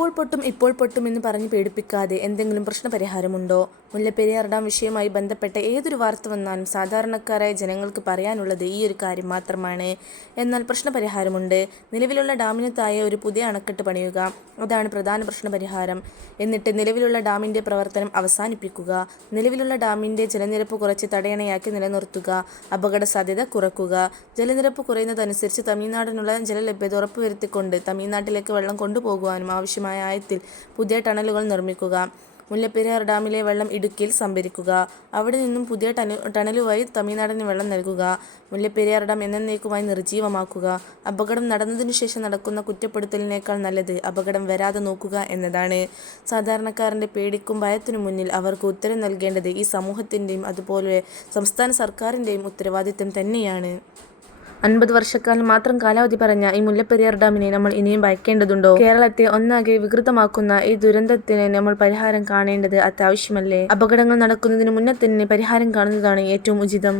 അപ്പോൾ പൊട്ടും ഇപ്പോൾ പൊട്ടും എന്ന് പറഞ്ഞ് പേടിപ്പിക്കാതെ എന്തെങ്കിലും പ്രശ്നപരിഹാരമുണ്ടോ? മുല്ലപ്പെരിയാർ ഡാം വിഷയവുമായി ബന്ധപ്പെട്ട ഏതൊരു വാർത്ത വന്നാലും സാധാരണക്കാരായ ജനങ്ങൾക്ക് പറയാനുള്ളത് ഈ ഒരു കാര്യം മാത്രമാണ്. എന്നാൽ പ്രശ്നപരിഹാരമുണ്ട്. നിലവിലുള്ള ഡാമിന് താഴെ ഒരു പുതിയ അണക്കെട്ട് പണിയുക അതാണ് പ്രധാന പ്രശ്നപരിഹാരം. എന്നിട്ട് നിലവിലുള്ള ഡാമിന്റെ പ്രവർത്തനം അവസാനിപ്പിക്കുക നിലവിലുള്ള ഡാമിന്റെ ജലനിരപ്പ് കുറച്ച് തടയണയാക്കി നിലനിർത്തുക അപകട സാധ്യത കുറക്കുക ജലനിരപ്പ് കുറയുന്നതനുസരിച്ച് തമിഴ്നാടിനുള്ള ജലലഭ്യത ഉറപ്പുവരുത്തിക്കൊണ്ട് തമിഴ്നാട്ടിലേക്ക് വെള്ളം കൊണ്ടുപോകുവാനും ആവശ്യമായ ആയത്തിൽ പുതിയ ടണലുകൾ നിർമ്മിക്കുക. മുല്ലപ്പെരിയാർ ഡാമിലെ വെള്ളം ഇടുക്കിയിൽ സംഭരിക്കുക. അവിടെ നിന്നും പുതിയ ടണ ടണലുമായി തമിഴ്നാടിന് വെള്ളം നൽകുക. മുല്ലപ്പെരിയാർ ഡാം എന്നേക്കുമായി നിർജീവമാക്കുക. അപകടം നടന്നതിനു ശേഷം നടക്കുന്ന കുറ്റപ്പെടുത്തലിനേക്കാൾ നല്ലത് അപകടം വരാതെ നോക്കുക എന്നതാണ്. സാധാരണക്കാരന്റെ പേടിക്കും ഭയത്തിനു മുന്നിൽ അവർക്ക് ഉത്തരം നൽകേണ്ടത് ഈ സമൂഹത്തിന്റെയും അതുപോലെ സംസ്ഥാന സർക്കാരിന്റെയും ഉത്തരവാദിത്തം തന്നെയാണ്. അൻപത് വർഷക്കാലം മാത്രം കാലാവധി പറഞ്ഞ ഈ മുല്ലപ്പെരിയാർ ഡാമിനെ നമ്മൾ ഇനിയും ഭയക്കേണ്ടതുണ്ടോ? കേരളത്തെ ഒന്നാകെ വികൃതമാക്കുന്ന ഈ ദുരന്തത്തിന് നമ്മൾ പരിഹാരം കാണേണ്ടത് അത്യാവശ്യമല്ലേ? അപകടങ്ങൾ നടക്കുന്നതിന് മുന്നേ തന്നെ പരിഹാരം കാണുന്നതാണ് ഏറ്റവും ഉചിതം.